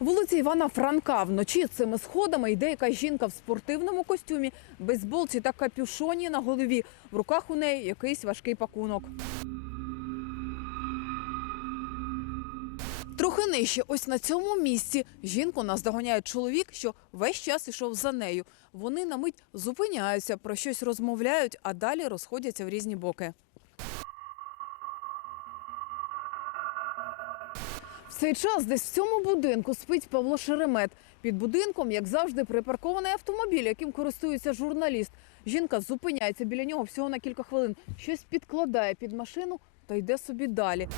Вулиця Івана Франка вночі цими сходами йде якась жінка в спортивному костюмі, бейсболці та капюшоні на голові. В руках у неї якийсь важкий пакунок. Трохи нижче, ось на цьому місці, жінку наздоганяє чоловік, що весь час ішов за нею. Вони на мить зупиняються, про щось розмовляють, а далі розходяться в різні боки. Цей час десь в цьому будинку спить Павло Шеремет. Під будинком, як завжди, припаркований автомобіль, яким користується журналіст. Жінка зупиняється біля нього всього на кілька хвилин, щось підкладає під машину та йде собі далі.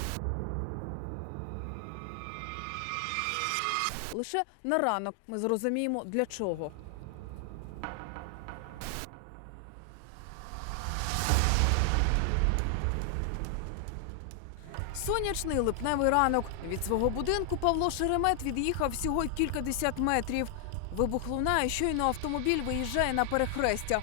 Лише на ранок ми зрозуміємо для чого. Сонячний липневий ранок. Від свого будинку Павло Шеремет від'їхав всього кількадесят метрів. Вибух лунає, щойно автомобіль виїжджає на перехрестя.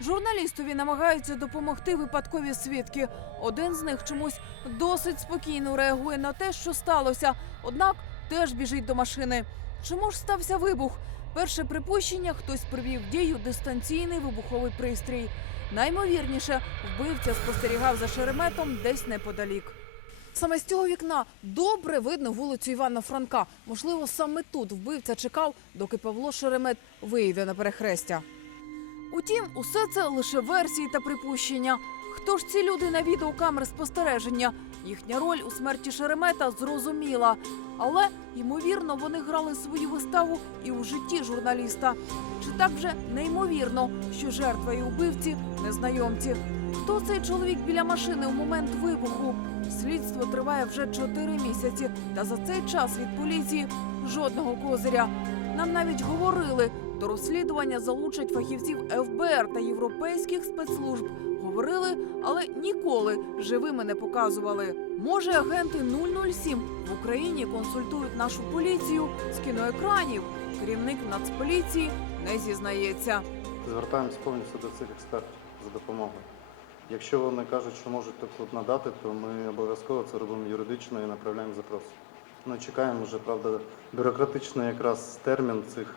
Журналістові намагаються допомогти випадкові свідки. Один з них чомусь досить спокійно реагує на те, що сталося, однак теж біжить до машини. Чому ж стався вибух? Перше припущення хтось привів дію дистанційний вибуховий пристрій. Наймовірніше, вбивця спостерігав за шереметом десь неподалік. Саме з цього вікна добре видно вулицю Івана Франка. Можливо, саме тут вбивця чекав, доки Павло Шеремет вийде на перехрестя. Утім, усе це лише версії та припущення. Хто ж ці люди на відеокамер спостереження? Їхня роль у смерті Шеремета зрозуміла. Але, ймовірно, вони грали свою виставу і у житті журналіста. Чи так вже неймовірно, що жертва і убивці незнайомці? Хто цей чоловік біля машини у момент вибуху? Слідство триває вже чотири місяці, та за цей час від поліції жодного козиря. Нам навіть говорили, до розслідування залучать фахівців ФБР та європейських спецслужб. Говорили, але ніколи живими не показували. Може, агенти 007 в Україні консультують нашу поліцію з кіноекранів. Керівник нацполіції не зізнається. Звертаємось повністю до цих експертів за допомогою. Якщо вони кажуть, що можуть таку надати, то ми обов'язково це робимо юридично і направляємо запрос. Ну, чекаємо вже, правда, бюрократичний якраз термін цих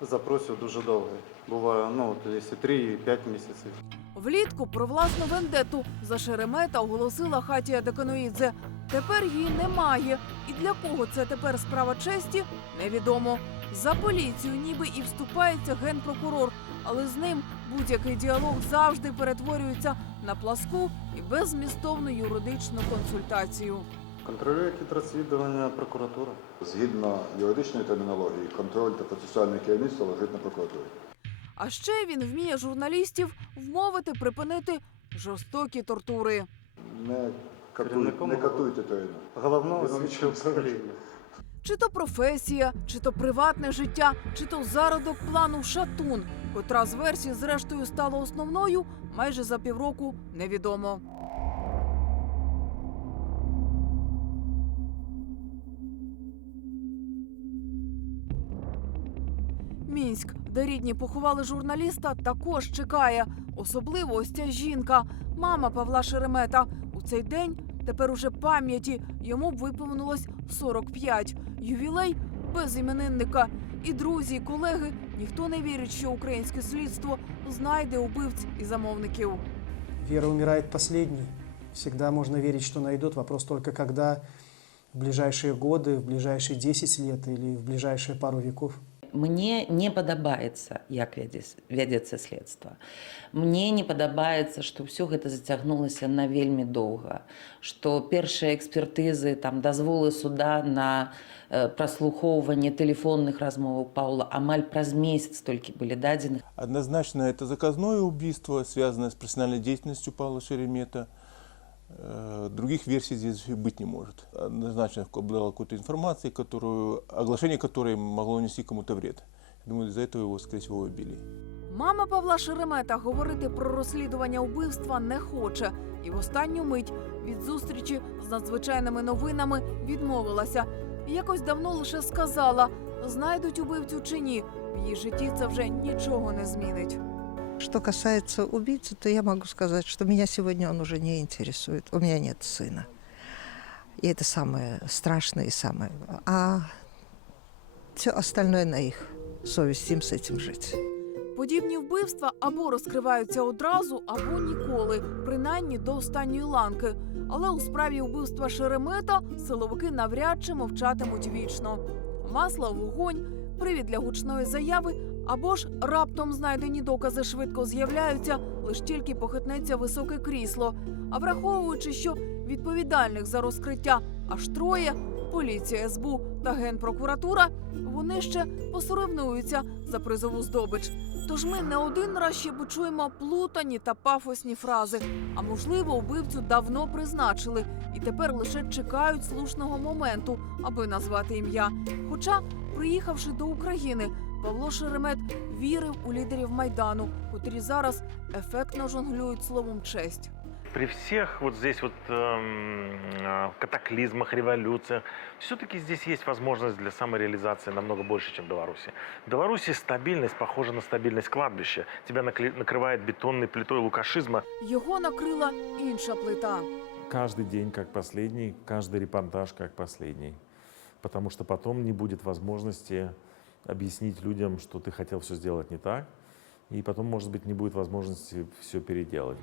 запросів дуже довгий. Буває, ну, от, якщо 3 і 5 місяців. Влітку про власну вендету за Шеремета оголосила Хатія Деканоїдзе. Тепер її немає. І для кого це тепер справа честі, невідомо. За поліцію ніби і вступається генпрокурор, але з ним будь-який діалог завжди перетворюється на пласку і беззмістовну юридичну консультацію. Контролює кіт розслідування прокуратура. Згідно юридичної термінології, контроль та процесуальне керівництво лежить на прокуратурі. А ще він вміє журналістів вмовити припинити жорстокі тортури. Не, Керівником не катуйте тайно. Головного слідчого управління. Чи то професія, чи то приватне життя, чи то зародок плану шатун, котра з версій зрештою стала основною, майже за півроку невідомо. Мінськ, де рідні поховали журналіста, також чекає. Особливо ось ця жінка, мама Павла Шеремета. У цей день тепер уже пам'яті йому виповнилось 45. Ювілей без іменинника. І друзі, і колеги ніхто не вірить, що українське слідство знайде убивць і замовників. Вера умирает последней. Всегда можно верить, что найдут. Вопрос только, когда в ближайшие годы, в ближайшие 10 лет или в ближайшие пару веков. Мне не падабаецца як вядзецца следства мне не падабаецца што ўсё гэта зацягнулася на вельмі доўга што першыя экспертызы там дазволы суда на э, праслухоўванне тэлефонных размоваў паўла амаль праз месяц толькі былі дадзены Однозначно это заказное убийство, связанное с профессиональной деятельностью Павла Шеремета. Э, Других версий здесь быть не может. Однозначно обладал какой-то информацией, которую, оглашение которой могло нанести кому-то вред. Я думаю, из-за этого его, скорее всего, убили. Мама Павла Шеремета говорити про розслідування вбивства не хоче. І в останню мить від зустрічі з надзвичайними новинами відмовилася. І якось давно лише сказала, знайдуть убивцю чи ні. В її житті це вже нічого не змінить. Что касается убийцы, то я могу сказать, что меня сегодня он уже не интересует. У меня нет сына. И это самое страшное и самое. А Все остальное на их совесть, им с этим жить. Подібні вбивства або розкриваються одразу, або ніколи, принаймні до останньої ланки. Але у справі вбивства Шеремета силовики навряд чи мовчатимуть вічно. Масло вогонь, привід для гучної заяви, або ж раптом знайдені докази швидко з'являються, лиш тільки похитнеться високе крісло. А враховуючи, що відповідальних за розкриття аж троє поліція СБУ та генпрокуратура, вони ще посоревнуються за призову здобич. Тож ми не один раз ще почуємо плутані та пафосні фрази. А можливо, убивцю давно призначили і тепер лише чекають слушного моменту, аби назвати ім'я. Хоча, приїхавши до України, Павло Шеремет вірив у лідерів майдану, котрі зараз ефектно жонглюють словом честь. При всех вот здесь вот эм, а, катаклизмах, революциях, все-таки здесь есть возможность для самореализации намного больше, чем в Беларуси. В Беларуси стабильность похожа на стабильность кладбища. Тебя накли- накрывает бетонной плитой лукашизма. Його накрила інша плита. каждый день как последний, каждый репортаж как последний. Потому что потом не будет возможности объяснить людям, что ты хотел все сделать не так. И потом, может быть, не будет возможности все переделать.